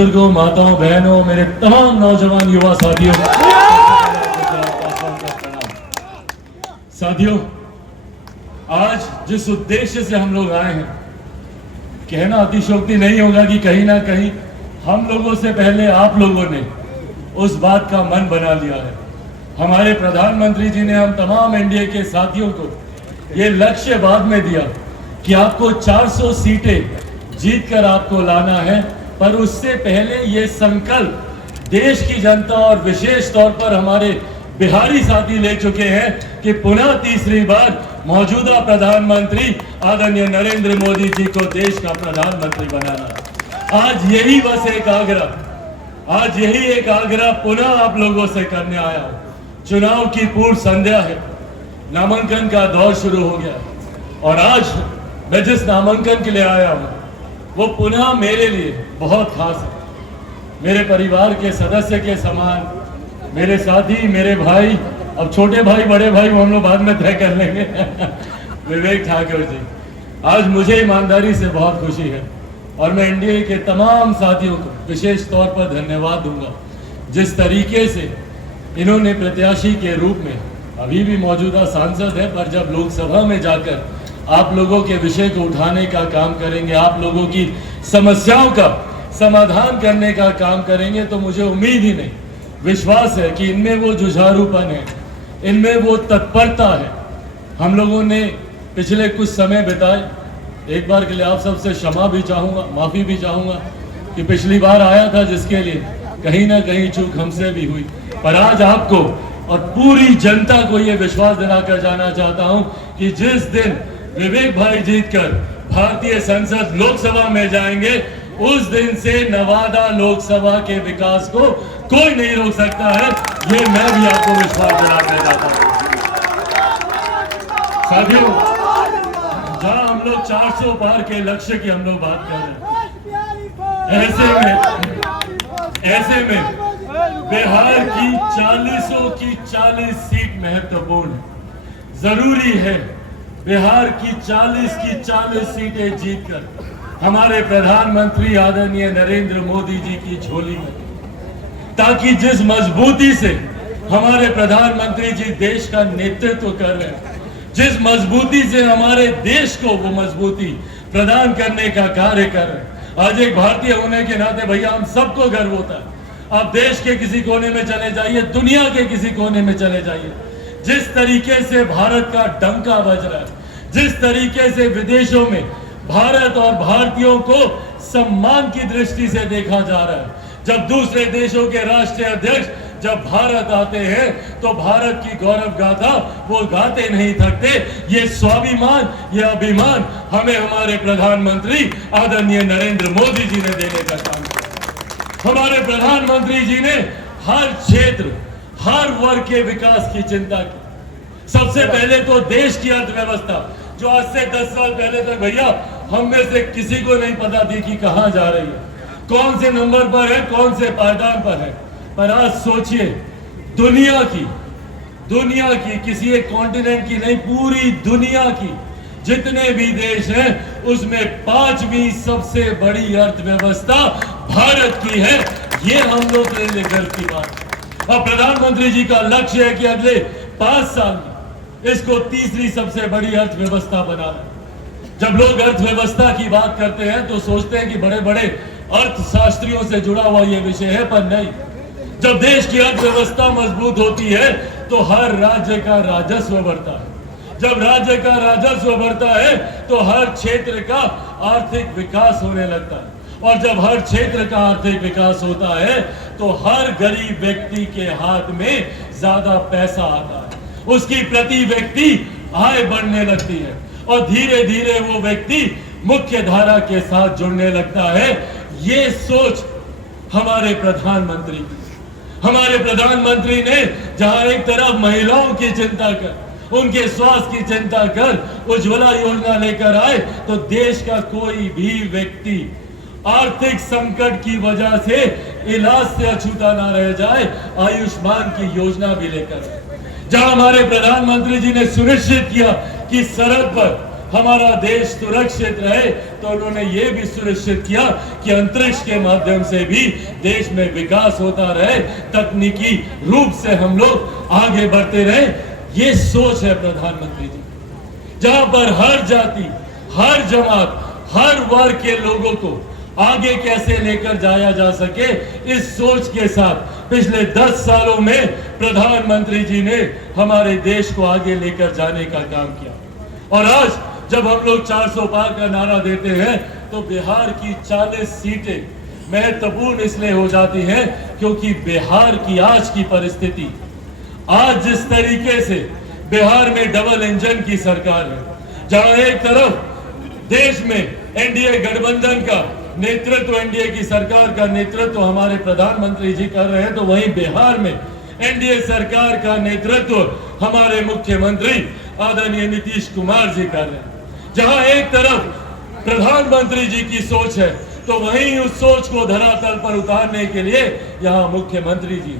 बुजुर्गों, माताओं, बहनों, मेरे तमाम नौजवान युवा साथियों, आज जिस उद्देश्य से हम लोग आए हैं, कहना अतिशयोक्ति नहीं होगा कि कहीं ना कहीं हम लोगों से पहले आप लोगों ने उस बात का मन बना लिया है। हमारे प्रधानमंत्री जी ने हम तमाम एनडीए के साथियों को ये लक्ष्य बाद में दिया कि आपको 400 सीटें जीतकर आपको लाना है, पर उससे पहले ये संकल्प देश की जनता और विशेष तौर पर हमारे बिहारी साथी ले चुके हैं कि पुनः तीसरी बार मौजूदा प्रधानमंत्री आदरणीय नरेंद्र मोदी जी को देश का प्रधानमंत्री बनाना। आज यही बस एक आग्रह पुनः आप लोगों से करने आया हूं। चुनाव की पूर्व संध्या है, नामांकन का दौर शुरू हो गया और आज मैं जिस नामांकन के लिए आया हूं वो पुनः मेरे लिए बहुत खास है। मेरे परिवार के सदस्य के समान, मेरे साथी, मेरे भाई, अब छोटे भाई बड़े भाई वो हम लोग बाद में तय कर लेंगे विवेक ठाकुर जी, आज मुझे ईमानदारी से बहुत खुशी है और मैं एनडीए के तमाम साथियों को विशेष तौर पर धन्यवाद दूंगा। जिस तरीके से इन्होंने प्रत्याशी के रूप में, अभी भी मौजूदा सांसद है, पर जब लोकसभा में जाकर आप लोगों के विषय को उठाने का काम करेंगे, आप लोगों की समस्याओं का समाधान करने का काम करेंगे, तो मुझे उम्मीद ही नहीं, विश्वास है कि इनमें वो जुझारूपन है, इनमें वो तत्परता है। हम लोगों ने पिछले कुछ समय बिताए, एक बार के लिए आप सबसे क्षमा भी चाहूँगा, माफ़ी भी चाहूँगा कि पिछली बार आया था जिसके लिए कहीं ना कहीं चूक हमसे भी हुई, पर आज आपको और पूरी जनता को ये विश्वास दिलाकर जाना चाहता हूँ कि जिस दिन विवेक भाई जीतकर भारतीय संसद लोकसभा में जाएंगे, उस दिन से नवादा लोकसभा के विकास को कोई नहीं रोक सकता है। ये मैं भी आपको विश्वास दिलाना चाहता हूं। साथियों, जहां हम लोग 400 पार के लक्ष्य की हम लोग बात कर रहे हैं, ऐसे में बिहार की 40 की 40 सीट महत्वपूर्ण है। जरूरी है बिहार की 40 सीटें जीतकर हमारे प्रधानमंत्री आदरणीय नरेंद्र मोदी जी की झोली में, ताकि जिस मजबूती से हमारे प्रधानमंत्री जी देश का नेतृत्व कर रहे हैं, जिस मजबूती से हमारे देश को वो मजबूती प्रदान करने का कार्य कर रहे हैं, आज एक भारतीय होने के नाते भैया हम सबको गर्व होता है। आप देश के किसी कोने में चले जाइए, दुनिया के किसी कोने में चले जाइए, जिस तरीके से भारत का डंका बज रहा है, जिस तरीके से विदेशों में भारत और भारतीयों को सम्मान की दृष्टि से देखा जा रहा है, जब दूसरे देशों के राष्ट्रीय अध्यक्ष जब भारत आते हैं तो भारत की गौरव गाथा वो गाते नहीं थकते। ये स्वाभिमान, ये अभिमान हमें हमारे प्रधानमंत्री आदरणीय नरेंद्र मोदी जी ने देने का काम किया। हमारे प्रधानमंत्री जी ने हर क्षेत्र, हर वर्ग के विकास की चिंता की। सबसे पहले तो देश की अर्थव्यवस्था, जो आज से 10 साल पहले तक भैया हम में से किसी को नहीं पता थी कि कहां जा रही है, कौन से नंबर पर है, कौन से पायदान पर है, पर आज सोचिए दुनिया की किसी एक कॉन्टिनेंट की नहीं, पूरी दुनिया की जितने भी देश हैं उसमें 5वीं सबसे बड़ी अर्थव्यवस्था भारत की है। ये हम लोग के लिए गर्व की बात है और प्रधानमंत्री जी का लक्ष्य है कि अगले 5 साल में इसको तीसरी सबसे बड़ी अर्थव्यवस्था बनाना। जब लोग अर्थव्यवस्था की बात करते हैं तो सोचते हैं कि बड़े बड़े अर्थशास्त्रियों से जुड़ा हुआ यह विषय है, पर नहीं। जब देश की अर्थव्यवस्था मजबूत होती है तो हर राज्य का राजस्व बढ़ता है, जब राज्य का राजस्व बढ़ता है तो हर क्षेत्र का आर्थिक विकास होने लगता है, और जब हर क्षेत्र का आर्थिक विकास होता है तो हर गरीब व्यक्ति के हाथ में ज्यादा पैसा आता है, उसकी प्रति व्यक्ति आय बढ़ने लगती है और धीरे धीरे वो व्यक्ति मुख्य धारा के साथ जुड़ने लगता है। ये सोच हमारे प्रधानमंत्री ने जहां एक तरफ महिलाओं की चिंता कर, उनके स्वास्थ्य की चिंता कर उज्ज्वला योजना लेकर आए, तो देश का कोई भी व्यक्ति आर्थिक संकट की वजह से इलाज से अछूता ना रह जाए, आयुष्मान की योजना भी लेकर आए। जहां हमारे प्रधानमंत्री जी ने सुनिश्चित किया कि सरहद पर हमारा देश सुरक्षित रहे, तो उन्होंने ये भी सुनिश्चित किया कि अंतरिक्ष के माध्यम से भी देश में विकास होता रहे, तकनीकी रूप से हम लोग आगे बढ़ते रहे। ये सोच है प्रधानमंत्री जी, जहां पर हर जाति, हर जमात, हर वर्ग के लोगों को आगे कैसे लेकर जाया जा सके, इस सोच के साथ पिछले 10 सालों में प्रधानमंत्री जी ने हमारे देश को आगे लेकर जाने का काम किया। और आज जब हम लोग 400 पार का नारा देते हैं, तो बिहार की 40 सीटें महत्वपूर्ण इसलिए हो जाती हैं क्योंकि बिहार की आज की परिस्थिति, आज जिस तरीके से बिहार में डबल इंजन की सरकार है, जहां एक तरफ देश में एनडीए गठबंधन का नेतृत्व, एनडीए की सरकार का नेतृत्व हमारे प्रधानमंत्री जी कर रहे हैं, तो वहीं बिहार में एनडीए सरकार का नेतृत्व हमारे मुख्यमंत्री आदरणीय नीतीश कुमार जी कर रहे हैं। जहां एक तरफ प्रधानमंत्री जी की सोच है, तो वहीं उस सोच को धरातल पर उतारने के लिए यहाँ मुख्यमंत्री जी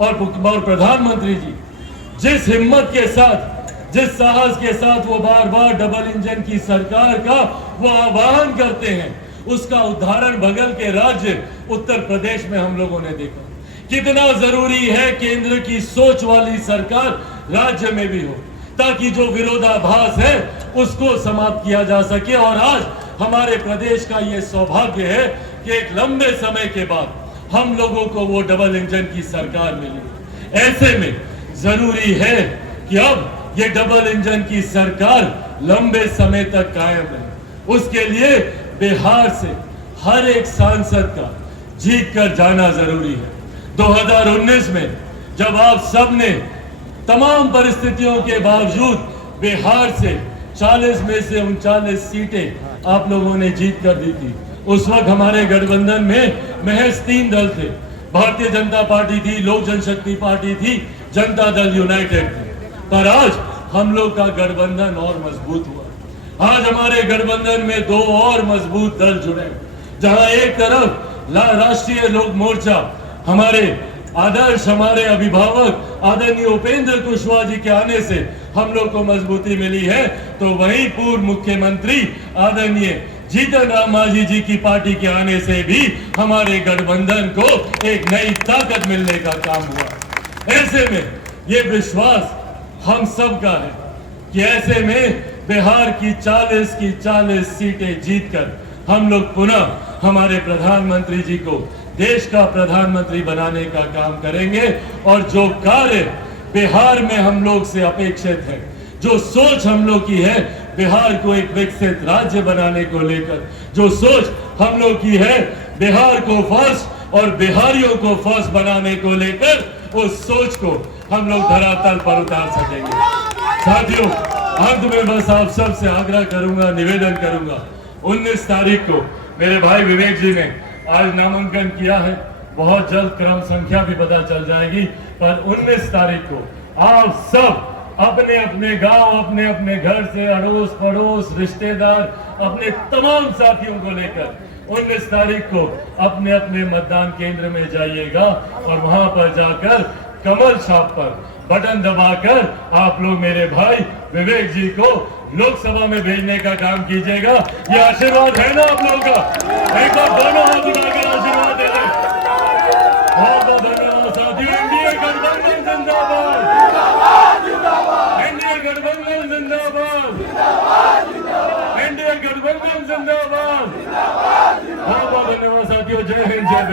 और प्रधानमंत्री जी जिस हिम्मत के साथ, जिस साहस के साथ वो बार बार डबल इंजन की सरकार का वो आह्वान करते हैं, उसका उदाहरण बगल के राज्य उत्तर प्रदेश में हम लोगों ने देखा। कितना जरूरी है केंद्र की सोच वाली सरकार राज्य में भी हो, ताकि जो विरोधाभास है उसको समाप्त किया जा सके। और आज हमारे प्रदेश का ये सौभाग्य है कि एक लंबे समय के बाद हम लोगों को वो डबल इंजन की सरकार मिली। ऐसे में जरूरी है कि अब ये डबल इंजन की सरकार लंबे समय तक कायम रहे। उसके लिए बिहार से हर एक सांसद का जीत कर जाना जरूरी है। 2019 में जब आप सबने तमाम परिस्थितियों के बावजूद बिहार से 40 में से 39 सीटें आप लोगों ने जीत कर दी थी, उस वक्त हमारे गठबंधन में महज 3 दल थे। भारतीय जनता पार्टी थी, लोक जनशक्ति पार्टी थी, जनता दल यूनाइटेड थी। पर आज हम लोग का गठबंधन और मजबूत हुआ। आज हमारे गठबंधन में 2 और मजबूत दल जुड़े, जहां एक तरफ राष्ट्रीय लोक मोर्चा, हमारे आदर्श, हमारे अभिभावक आदरणीय उपेंद्र कुशवाहा जी के आने से हम लोग को मजबूती मिली है, तो वहीं पूर्व मुख्यमंत्री आदरणीय जीतन राम मांझी जी की पार्टी के आने से भी हमारे गठबंधन को एक नई ताकत मिलने का काम हुआ। ऐसे में ये विश्वास हम सब का है कि ऐसे में बिहार की 40 सीटें जीतकर हम लोग पुनः हमारे प्रधानमंत्री जी को देश का प्रधानमंत्री बनाने का काम करेंगे। और जो कार्य बिहार में हम लोग से अपेक्षित है, जो सोच हम लोग की है बिहार को एक विकसित राज्य बनाने को लेकर, जो सोच हम लोग की है बिहार को फर्स्ट और बिहारियों को फर्स्ट बनाने को लेकर, उस सोच को हम लोग धरातल पर उतार सकेंगे। साथियों, अंत में बस आप सबसे आग्रह करूंगा, निवेदन करूंगा, 19 तारीख को मेरे भाई विवेक जी ने आज नामांकन किया है, बहुत जल्द क्रम संख्या भी पता चल जाएगी, पर 19 तारीख को आप सब अपने अपने गांव, अपने अपने घर से अड़ोस पड़ोस, रिश्तेदार, अपने तमाम साथियों को लेकर 19 तारीख को अपने अपने मतदान केंद्र में जाइएगा और वहां पर जाकर कमल छाप पर बटन दबाकर आप लोग मेरे भाई विवेक जी को लोकसभा में भेजने का काम कीजिएगा। ये आशीर्वाद है ना आप लोगों का? एक बार दोनों हाथ उठाकर आशीर्वाद